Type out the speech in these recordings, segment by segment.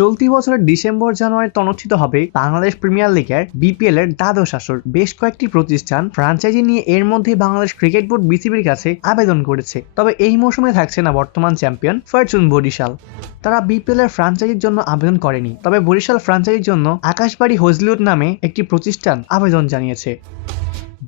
চলতি বছরের ডিসেম্বর জানুয়ারিতে অনুষ্ঠিত হবে বাংলাদেশ প্রিমিয়ার লিগের বিপিএল এর দ্বাদশ আসর। বেশ কয়েকটি প্রতিষ্ঠান ফ্র্যাঞ্চাইজি নিয়ে এর মধ্যে বাংলাদেশ ক্রিকেট বোর্ড বিসিবির কাছে আবেদন করেছে। তবে এই মৌসুমে থাকছে না বর্তমান চ্যাম্পিয়ন ফরচুন বরিশাল। তারা বিপিএল এর ফ্র্যাঞ্চাইজির জন্য আবেদন করেনি, তবে বরিশাল ফ্র্যাঞ্চাইজির জন্য আকাশবাড়ি হজলিউড নামে একটি প্রতিষ্ঠান আবেদন জানিয়েছে।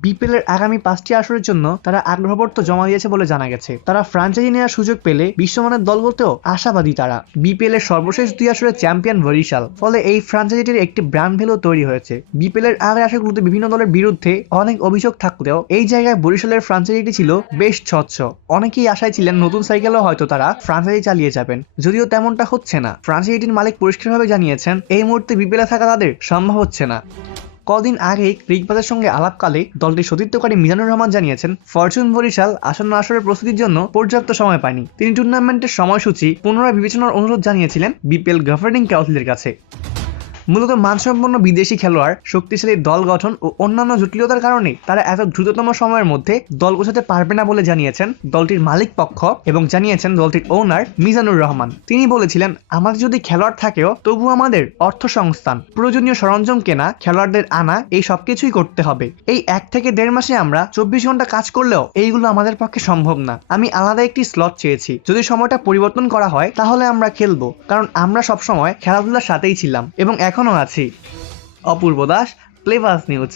বিপিএল এর আগামী 5টি আসরের জন্য তারা আগ্রহপত্র জমা দিয়েছে বলে জানা গেছে। তারা ফ্র্যাঞ্চাইজি নেওয়ার সুযোগ পেলে বিশ্বমানের দলগুলোতেও আশাবাদী তারা। বিপিএল এর সর্বশেষ 2 আসরের চ্যাম্পিয়ন বরিশাল, ফলে এই ফ্র্যাঞ্চাইজিটির একটি ব্র্যান্ড ভ্যালু তৈরি হয়েছে। বিপিএল এর আগের আসরগুলোতে বিভিন্ন দলের বিরুদ্ধে অনেক অভিযোগ থাকলেও এই জায়গায় বরিশালের ফ্র্যাঞ্চাইজিটি ছিল বেশ স্বচ্ছ। অনেকেই আশায় ছিলেন নতুন সাইকেলেও হয়তো তারা ফ্র্যাঞ্চাইজি চালিয়ে যাবেন, যদিও তেমনটা হচ্ছে না। ফ্র্যাঞ্চাইজিটির মালিক পরিষ্কারভাবে জানিয়েছেন এই মুহূর্তে বিপিএলে থাকা তাদের সম্ভব হচ্ছে না। কদিন আগেই ক্রিকবাজের সঙ্গে আলাপকালে দলটির সতীর্থকারী মিজানুর রহমান জানিয়েছেন ফরচুন বরিশাল আসন্ন আসরের প্রস্তুতির জন্য পর্যাপ্ত সময় পায়নি। তিনি টুর্নামেন্টের সময়সূচি পুনরায় বিবেচনার অনুরোধ জানিয়েছিলেন বিপিএল গভর্নিং কাউন্সিলের কাছে। মূলত মানসম্পন্ন বিদেশি খেলোয়াড়, শক্তিশালী দল গঠন ও অন্যান্য জটিলতার কারণে তারা এত দ্রুততম সময়ের মধ্যে দল গোছাতে পারবে না বলে জানিয়েছেন দলটির মালিক পক্ষ এবং জানিয়েছেন দলটির ওনার মিজানুর রহমান। তিনি বলেছিলেন, আমাদের যদি খেলোয়াড় থাকেও তবু আমাদের অর্থ সংস্থান, প্রয়োজনীয় সরঞ্জাম কেনা, খেলোয়াড়দের আনা, এই সবকিছুই করতে হবে। এই 1 থেকে 1.5 মাসে আমরা 24 ঘন্টা কাজ করলেও এইগুলো আমাদের পক্ষে সম্ভব না। আমি আলাদা একটি স্লট চেয়েছি, যদি সময়টা পরিবর্তন করা হয় তাহলে আমরা খেলবো, কারণ আমরা সবসময় খেলাধুলার সাথেই ছিলাম এবং এখনো আছি। অপূর্ব দাস, প্লেবাস নিউজ।